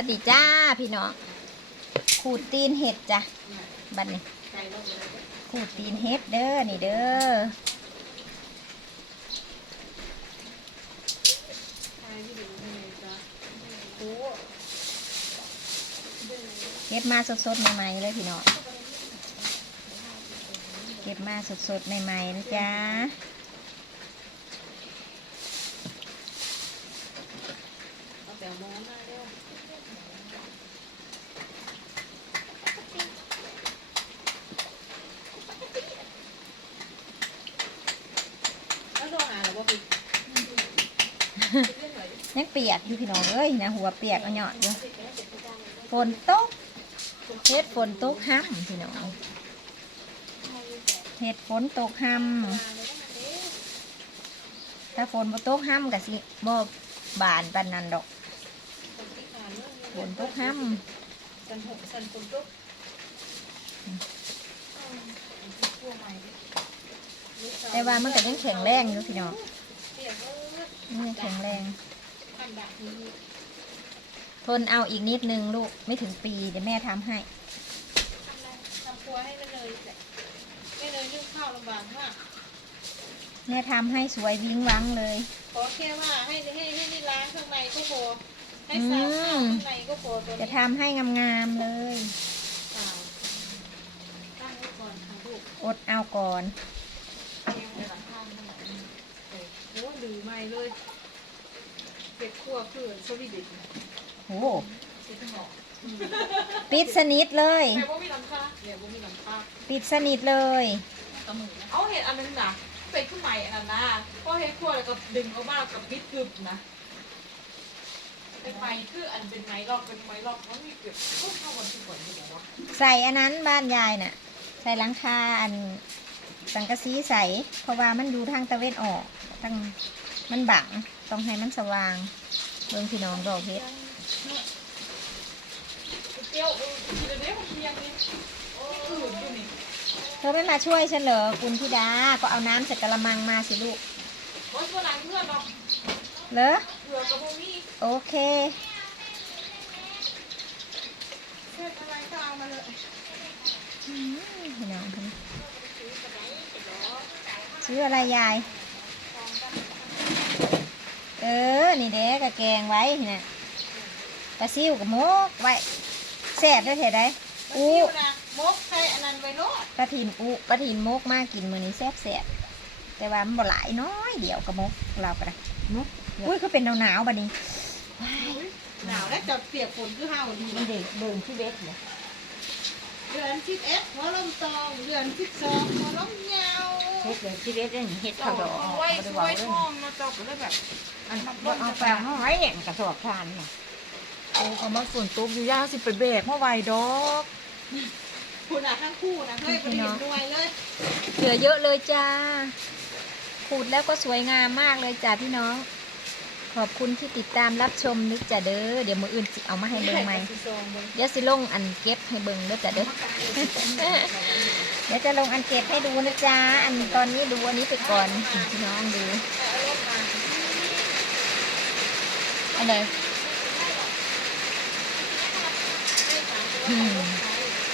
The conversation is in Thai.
วัสดีจ้าพี่น้องขูดตีนเห็ดจ้ะบัดนี้ขูดตีนเห็ดเด้อนี่เด้อเก็บมาสดๆใหม่ๆเลยพี่น้องเก็บมาสดๆใหม่ๆนะจ๊ะ เอาแตงโมมาเร็วแล้วโทรหาหรือว่าพี่ยังเปียกอยู่พี่น้องเอ้ยนะหัวเปียกเอาเหยาะอยู่ฝนตกเฮ็ดฝนตกห้ำพี่น้องเฮ็ดฝนตกห้ำถ้าฝนบ่ตกห้ำก็สิบ่บานปานนั้นดอก นตกห้สันหกสันฝนตกแต่ว่ามันก็ยังแข็งแรงอยู่พี่น้องเปียกเออมันยังแข็งแรง ทนเอาอีกนิดนึงลูกไม่ถึงปีเดี๋ยวแม่ทำให้ทำครัวให้แม่เลยแม่เลยนึ่งข้าวลำบากมากแม่ทำให้สวยวิ้งวังเลย ขอแค่ว่าให้ให้ให้ได้ล้างข้างในก็พอ ให้สะอาดข้างในก็พอตัวจะนี้ทำให้งามๆเลยเปล่าตั้งไว้ก่อนค่ะลูกอดเอาก่อน เตรียมไปหลังข้างขนาดนี้โอ้โหดื้อไม่เลยเป็ดคั่วคือสวีเด็ดโอ้เช็ดหมอกปิดสนิทเลย แต่ว่ามีหลังคาเดี๋ยวว่ามีหลังคาปิดสนิทเลย ตะมือนะเอาเห็ดอันนึงนะเป็ดขึ้นใหม่อันนั้นนะพอเห็ดคั่วแล้วก็ดึงออกมากับพิษกึบนะ เป็นไม้คืออันเป็นไม้ลอกเป็นไม้ลอกมันมีเก็บก็เข้าวันที่ก่อนที่ไหนวะใส่อันนั้นบ้านยายน่ะ ใส่หลังคาอันสังกะสีใสเพราะว่ามันอยู่ทางตะเวนออกทางมันบังต้องให้มันสว่างเบิ่งพี่น้องดอกเพชรเจียวเออทีละเดียวเพียงนี่โอ้ยอยู่นี่เธอไม่มาช่วยฉันเหรอคุณธิดาก็เอาน้ำใส่กระมังมาสิลูกโอ้ยคนหลังเพื่อนเรา เหรอเผื่อกับพวกนี้โอเคเพื่อนอะไรก็เอามาเลยอืมพี่น้องคะซื้ออะไรยาย เออ นี่เด้กะแกงไว้นี่นะปลาซิวกับมกไว้แซ่บได้เท่าไดอู้อู้นะมกใส่อันนั้นไว้โลดปลาถินอุปลาถินมกมากินมื้อนี้แซ่บแซ่บ แต่ว่ามันบ่หลายน้อยเดียวกับมกเราก็ได้มกอุ้ยเขาเป็นหนาวๆบัดนี้ว้ายหนาวแล้วจะเปียกฝนคือเฮาดีมันเด็กเดินที่เวทเนี่ยเดือนสิบเอ็ดหัวลมตองเดือนสิบสองหัวลมยาวเฮ็ดเดินที่เวทเรื่องเฮ็ดข้าวดอกไว้บ่ได้ไว้เว้าเรื่องท้องมาจบเลยแบบอันบ่เอาแปลงมาไว้เนี่ยกระสอบทานเนี่ยโอ้เอามาฝนตกอยู่ย่าสิไปเบรกเมื่อไหวดอกคุณอะทั้งคู่นะเฮ้ยประเดี๋ยวรวยเลยเหลือเยอะเลยจ้า ขูดแล้วก็สวยงามมากเลยจ้าพี่น้อง ขอบคุณที่ติดตามรับชมนึกจ้ะเด้อเดี๋ยวมืออื่นสิเอามาให้เบิ่งใหม่เดี๋ยวสิลงอันเก็บให้เบิ่งเด้อจ้ะเด้อเดี๋ยวจะลงอันเก็บให้ดูนะจ๊ะอันตอนนี้ดูอันนี้ไปก่อนพี่น้องดูอันไหนอืม